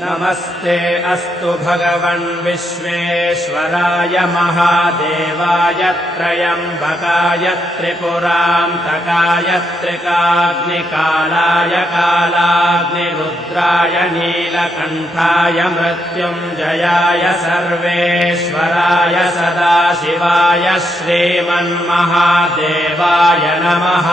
नमस्ते अस्तु भगवन् विश्वेश्वराय महादेवाय त्र्यम्बकाय त्रिपुरान्तकाय त्रिकाग्निकालाय कालाग्निरुद्राय नीलकण्ठाय मृत्युञ्जयाय सर्वेश्वराय सदाशिवाय श्रीमन्महादेवाय नमः।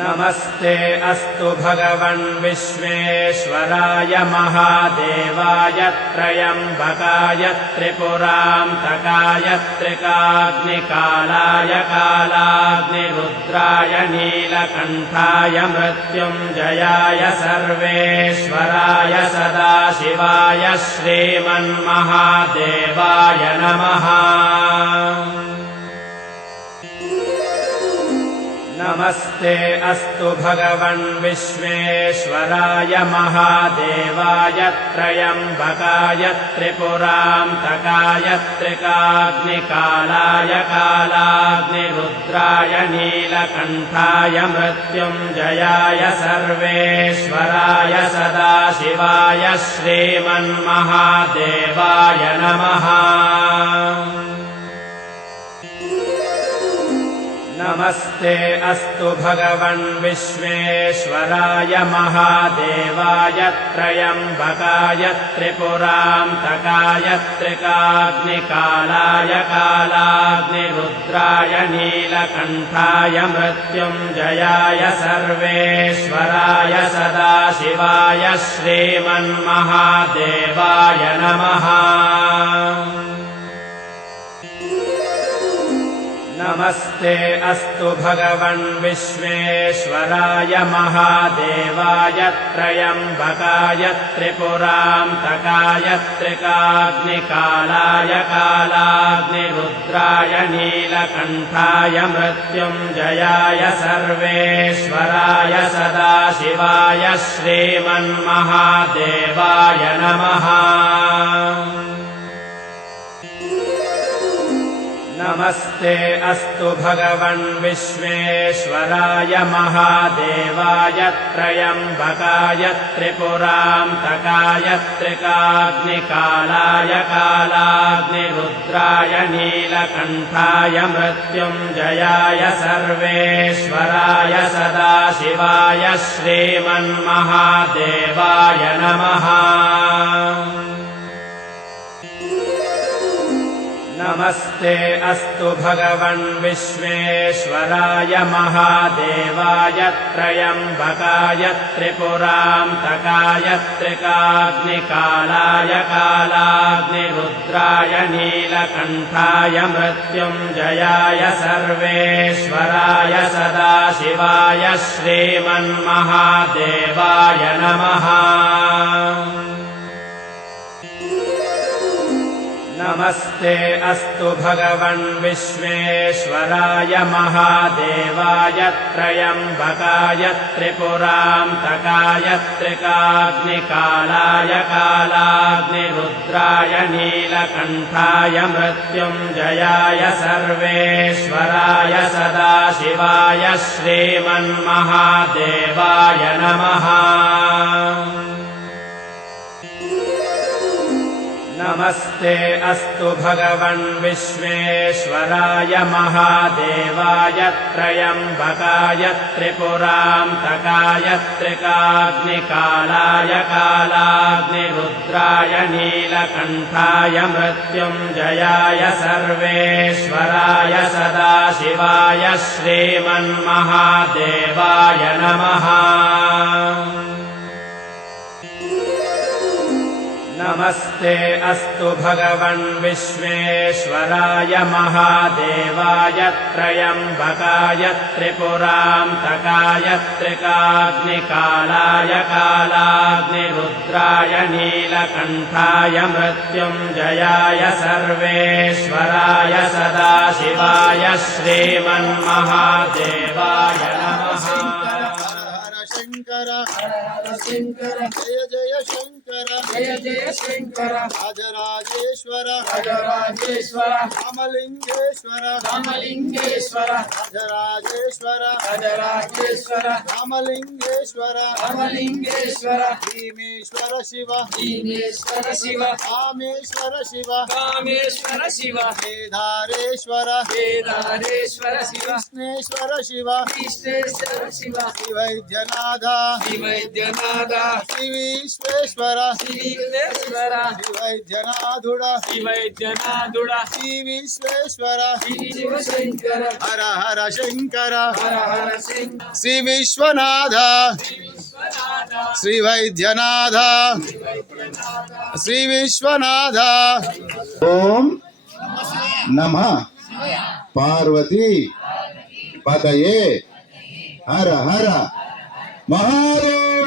नमस्ते अस्तु भगवन् विश्वेश्वराय महादेवाय त्र्यम्बकाय त्रिपुरान्तकाय त्रिकाग्निकालाय कालाग्निरुद्राय नीलकण्ठाय मृत्युञ्जयाय सर्वेश्वराय सदाशिवाय श्रीमन्महादेवाय नमः। नमस्ते अस्तु भगवन् विश्वेश्वराय महादेवाय त्र्यम्बकाय त्रिपुरान्तकाय त्रिकाग्निकालाय कालाग्निरुद्राय नीलकण्ठाय मृत्युञ्जयाय सर्वेश्वराय सदाशिवाय श्रीमन्महादेवाय नमः। नमस्ते अस्तु भगवन् विश्वेश्वराय महादेवाय त्र्यम्बकाय त्रिपुरान्तकाय त्रिकाग्निकालाय कालाग्निरुद्राय नीलकण्ठाय मृत्युञ्जयाय सर्वेश्वराय सदाशिवाय श्रीमन्महादेवाय नमः। नमस्ते अस्तु भगवन् विश्वेश्वराय महादेवाय त्र्यम्बकाय त्रिपुरान्तकाय त्रिकाग्निकालाय कालाग्निरुद्राय नीलकण्ठाय मृत्युञ्जयाय सर्वेश्वराय सदाशिवाय श्रीमन्महादेवाय नमः। नमस्ते अस्तु भगवन् विश्वेश्वराय महादेवाय त्र्यम्बकाय त्रिपुरान्तकाय त्रिकाग्निकालाय कालाग्निरुद्राय नीलकण्ठाय मृत्युञ्जयाय सर्वेश्वराय सदाशिवाय श्रीमन्महादेवाय नमः। नमस्ते अस्तु भगवन् विश्वेश्वराय महादेवाय त्र्यम्बकाय त्रिपुरान्तकाय त्रिकाग्निकालाय कालाग्निरुद्राय नीलकण्ठाय मृत्युञ्जयाय सर्वेश्वराय सदाशिवाय श्रीमन्महादेवाय नमः। नमस्ते अस्तु भगवन् विश्वेश्वराय महादेवाय त्र्यम्बकाय त्रिपुरान्तकाय त्रिकाग्निकालाय कालाग्निरुद्राय नीलकण्ठाय मृत्युञ्जयाय सर्वेश्वराय सदाशिवाय श्रीमन्महादेवाय नमः। नमस्ते अस्तु भगवन् विश्वेश्वराय महादेवाय त्र्यम्बकाय त्रिपुरान्तकाय त्रिकाग्निकालाय कालाग्निरुद्राय नीलकण्ठाय मृत्युञ्जयाय सर्वेश्वराय सदाशिवाय श्रीमन्महादेवाय नमः। नमस्ते अस्तु भगवन् विश्वेश्वराय महादेवाय त्र्यम्बकाय त्रिपुरान्तकाय त्रिकाग्निकालाय कालाग्निरुद्राय नीलकण्ठाय मृत्युञ्जयाय सर्वेश्वराय सदाशिवाय श्रीमन्महादेवाय नमः। శంకర హర హర శంకర జయ జయ శంకర జయ జయ శంకర రాజరాజేశ్వర రాజరాజేశ్వర రామలింగేశ్వర రామలింగేశ్వర రాజరాజేశ్వర రాజరాజేశ్వర రామలింగేశ్వర రామలింగేశ్వర భీమేశ్వర శివ దీనేశ్వర శివ కామేశ్వర శివ కామేశ్వర శివ కేదారేశ్వర కేదారేశ్వర శివ కృష్ణేశ్వర శివ కృష్ణేశ్వర శివ శ్రీవైద్యనాథ శ్రీవైద్యనాథ శ్రీవిశ్వేశ్వర శ్రీవిశ్వేశ్వర శ్రీవైద్యనాథుడ శ్రీవైద్యనాథుడ శ్రీవిశ్వేశ్వర శ్రీశివశంకర హర హర శంకర హర హర శంకర శ్రీ విశ్వనాథ శ్రీ వైద్యనాథ శ్రీ విశ్వనాథ ఓం నమః పార్వతీ పతయే హర హర మహాదేవ.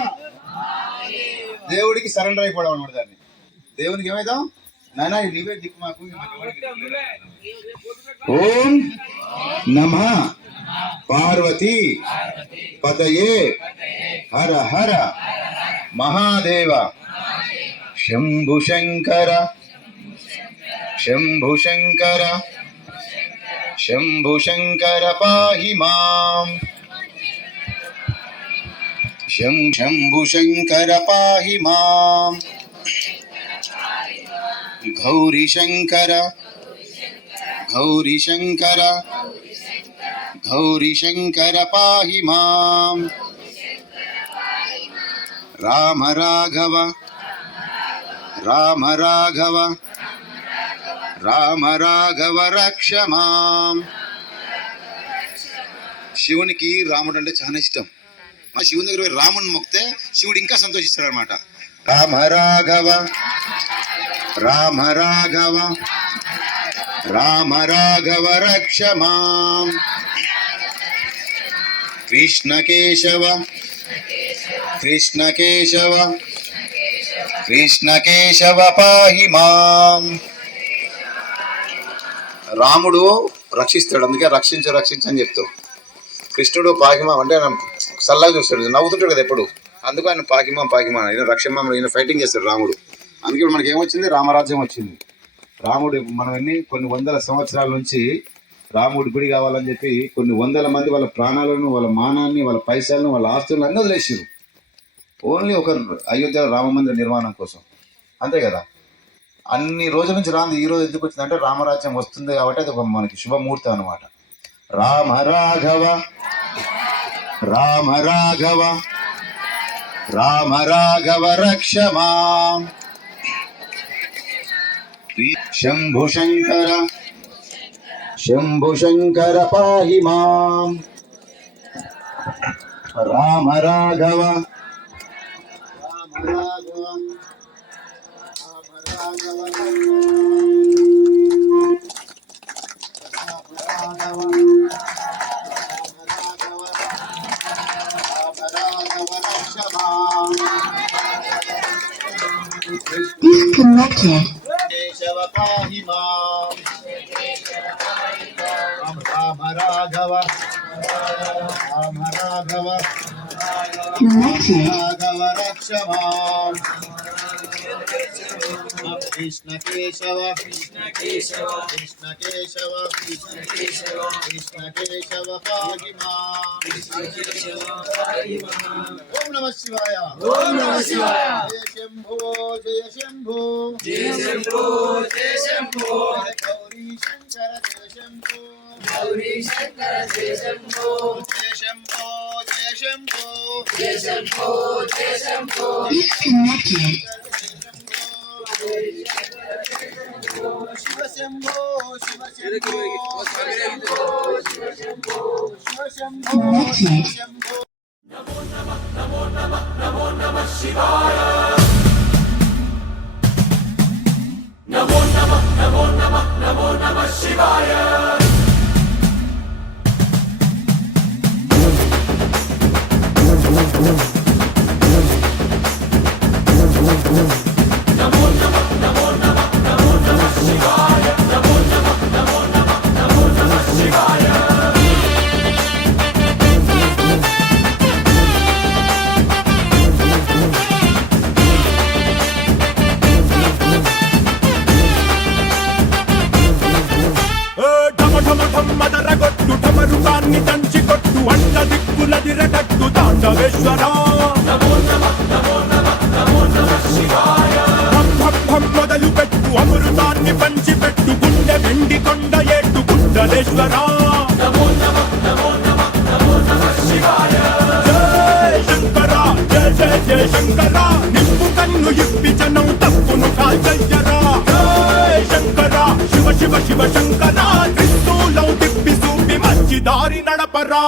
దేవుడికి సరెండర్ అయిపోవడం అనమాట. దాన్ని దేవునికి ఏమైదాం నాయనా నీవే దిక్కు మాకు. ఓం నమః పార్వతీ పతయే హర హర మహాదేవ. శంభు శంకర శంభు శంకర శంభు శంకర పాహి మాం. శంభు శంకర పాహి మాం. గౌరీ శంకర గౌరీ శంకర గౌరీ శంకర పాహి మాం. రామ రాఘవ రామ రాఘవ రామ రాఘవ రక్ష మాం. శివునికి రాముడు అంటే చాలా ఇష్టం. మా శివుని దగ్గర పోయి రాముని మొక్కితే శివుడు ఇంకా సంతోషిస్తాడు అనమాట. రామ రాఘవ రామ రాఘవ రామ రాఘవ రక్ష మాం. కృష్ణ కేశవ కృష్ణ కేశవ కృష్ణ కేశవ పాహి మాం. రాముడు రక్షిస్తాడు, అందుకే రక్షించు రక్షించు అని చెప్తావు. కృష్ణుడు పాకిమాం అంటే సల్లాగా చూస్తాడు, నవ్వుతుంటాడు కదా ఎప్పుడు. అందుకు ఆయన పాకిమాం పాకిమాం ఈయన రక్షమాం, ఈయన ఫైటింగ్ చేస్తాడు రాముడు. అందుకే మనకి ఏమొచ్చింది, రామరాజ్యం వచ్చింది. రాముడు మనం కొన్ని వందల సంవత్సరాల నుంచి రాముడి గుడి కావాలని చెప్పి కొన్ని వందల మంది వాళ్ళ ప్రాణాలను, వాళ్ళ మానాన్ని, వాళ్ళ పైసలను, వాళ్ళ ఆస్తులను అన్నీ వదిలేసారు. ఓన్లీ ఒక అయోధ్య రామ మందిర నిర్మాణం కోసం, అంతే కదా. అన్ని రోజుల నుంచి రాంది ఈ రోజు ఎందుకు వచ్చిందంటే రామరాజ్యం వస్తుంది కాబట్టి అది ఒక మనకి శుభముహూర్తం అనమాట. రామ రాఘవ రామ రాఘవ రామ రాఘవ రక్ష మాం. శంభు శంకర శంభు శంకర పాహి మాం. రామ రాఘవ రామ రాఘవ రామ రాఘవ Disconnected. కేశవ పాహి మాం. రామ రాఘవ రామ రాఘవ Connected. రాఘవ రక్ష మాం. కృష్ణ కేశవ కృష్ణ కేశవ కృష్ణ కేశవ కృష్ణ కేశవ కృష్ణ కేశవ పాహి మాం. ఓం నమః శివాయ. ఓం నమః శివాయ. జయ శంభో జయ శంభో జయ శంభో జయ శంభో గౌరీ శంకర జయ శంభో గౌరీ శంకర జయ శంభో జయ శంభో జయ శంభో జయ శంభో జయ శంభో Disconnected. శివ శంభో శివ శంభో శివ శంభో Connected. శంభో. అదిరగట్టు తాండవేశ్వర భం మొదలు పెట్టు అమృతాన్ని పంచిపెట్టు గుండె వెండి కొండ ఏట్టు గుడ్డలేశ్వర శంకర జయ జయ జయ శంకర నిప్పు కన్ను ఇప్పి జనం తప్పును కాల్చయ్యరా జయ శంకర శివ శివ శివ శంకర త్రిశూలం తిప్పి చూపి మంచి దారి నడపరా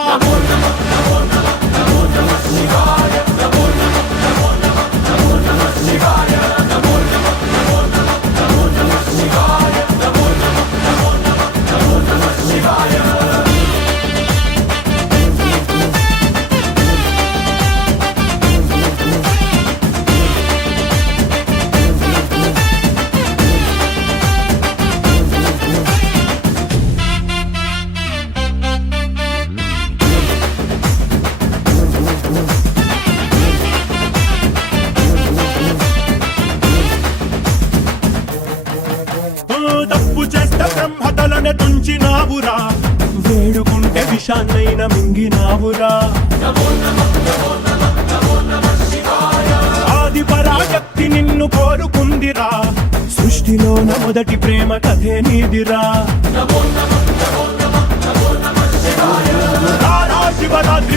తప్పు చేస్తే బ్రహ్మతలనే తుంచినావురా వేడుకుంటే విషాన్నైన మింగినావురా ఆది పరాశక్తి నిన్ను కోరుకుందిరా సృష్టిలోన మొదటి ప్రేమ కథే నీదిరా శివరాత్రి